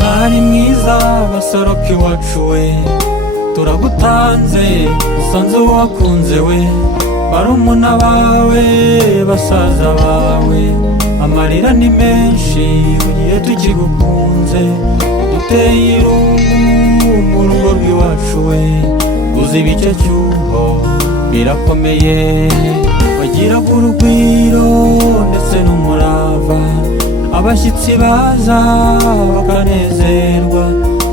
Mwali mwiza gasaro wacu we, turagutanze usanze wakunze we, barumuna bawe basaza bawe, amarira ni menshi ugiye tucyigukunze, uduteye irungu mu rugo rw'iwacu we, kuziba icyo cyuho birakomeye, Wagiraga urugwiro ndetse n'umurava, abashyitsi baza bakanezerwa,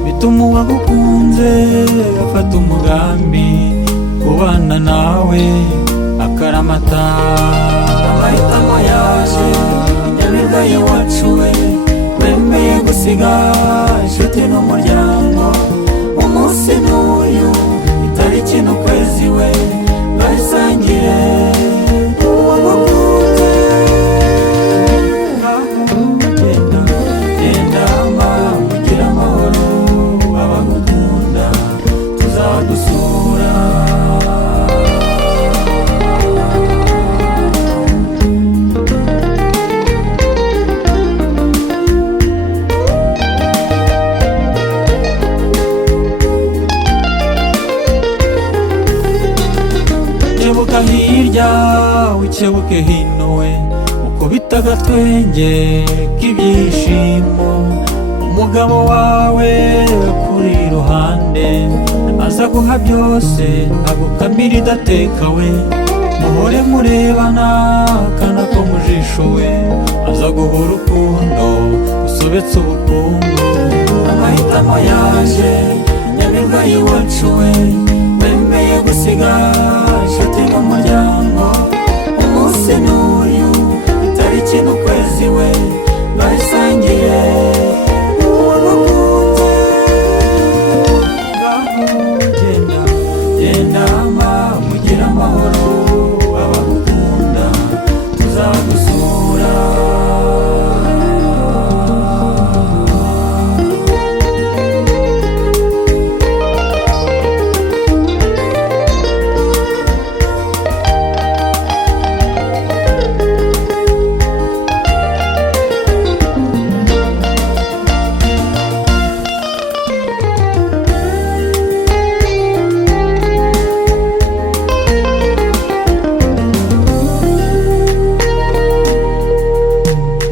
bituma uwagukunze bafata umugambi kubana nawe akaramata. Amahitamo yaje inyamibwa wacu we, wemeye gusiga inshuti n'umuryango, umunsi n'uyu itariki n'ukwezi we, barisangire uwagukunze. Genda mugira amahoro, abagukunda tuzagusura. Kebuka hirya ukebuke hino we, ukubita agatwenge k'ibyishimo, umugabo wawe kuri iruhande aza guha byose, agukamira idateka we, muhore murebana akana ko mu jisho we, aza guha urukundo usobetse ubukungu. Amahitamo yaje inyamibwa wacu we, wemeye gusiga inshuti n'umuryango, umunsi n'uyu itariki n'ukwezi we, bayisangiye uwagukunze. Genda mugira amahoro, abagukunda tuzagusura.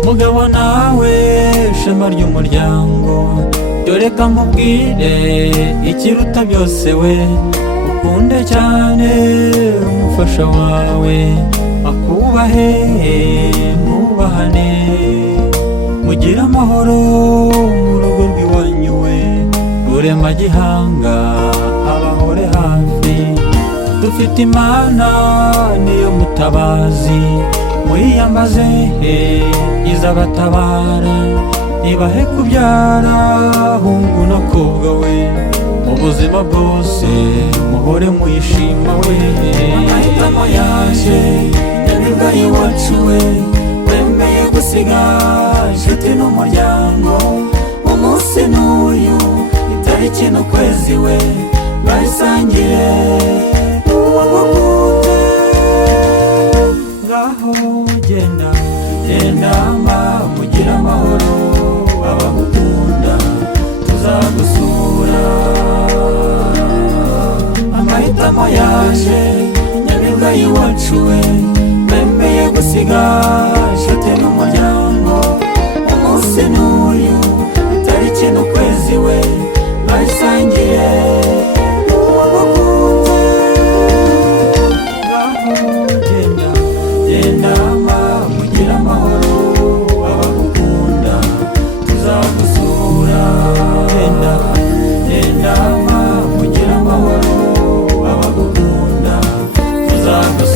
Mugabo nawe shema ry'umuryango, reka nkubwire ikiruta byose we, ukunde cyane umufasha wawe, akubahe mwubahane, mugire amahoro mu rugo rw'iwanyu we, Rurema Gihanga abahore hafi, dufite Imana niyo mutabazi, muyiyambaze izabatabara, ibahe kubyara hungu n'akobwa we, mu buzima bwose muhore muyishima we. Amahitamo yaje inyamibwa wacu we, wemeye gusiga inshuti n'umuryango, umunsi n'uyu itariki n'ukwezi we, barisangire uwagukunze. Ngaho genda mugira amahoro, abagukunda tuzagusura. Amahitamo yaje inyamibwa wacu we, wemeye gusiga inshuti n'umuryango, umunsi n'uyu itariki n'ukwezi we, bayisangiye uwagukunze. Genda mugira amahoro, abagukunda tuzagusura. Genda mugira amahoro, abagukunda tuzagusura.